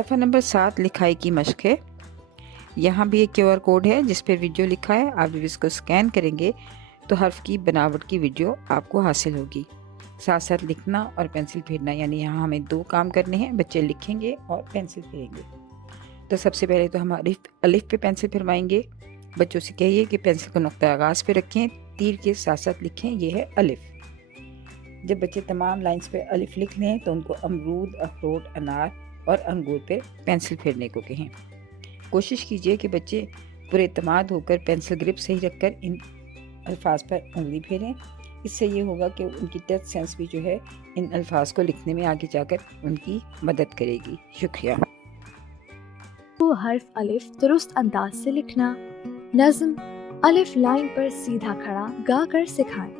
सफ़ा नंबर 7 लिखाई की मश्क है। यहाँ भी एक QR कोड है जिस पर वीडियो लिखा है। आप जब इसको स्कैन करेंगे तो हर्फ की बनावट की वीडियो आपको हासिल होगी। साथ साथ लिखना और पेंसिल फेरना, यानी यहाँ हमें 2 काम करने हैं। बच्चे लिखेंगे और पेंसिल फेरेंगे। तो सबसे पहले तो हम अलिफ पे पेंसिल फिरवाएंगे। बच्चों से कहिए कि पेंसिल को नुक्ता आगाज़ पे रखें, तीर के साथ साथ लिखें, ये है अलिफ। जब बच्चे तमाम लाइंस पे अलिफ लिख लें तो उनको अमरूद, अखरोट, अनार और अंगूर पे पेंसिल फेरने को कहें। कोशिश कीजिए कि बच्चे पुरेतमाद होकर पेंसिल ग्रिप सही रखकर इन अल्फाज पर उंगली फेरें। इससे ये होगा कि उनकी टच सेंस भी जो है इन अल्फाज को लिखने में आगे जाकर उनकी मदद करेगी। शुक्रिया। तो हर्फ अलिफ दुरुस्त अंदाज से लिखना। नज़्म अलिफ लाइन पर सीधा खड़ा गा कर सिखाएं।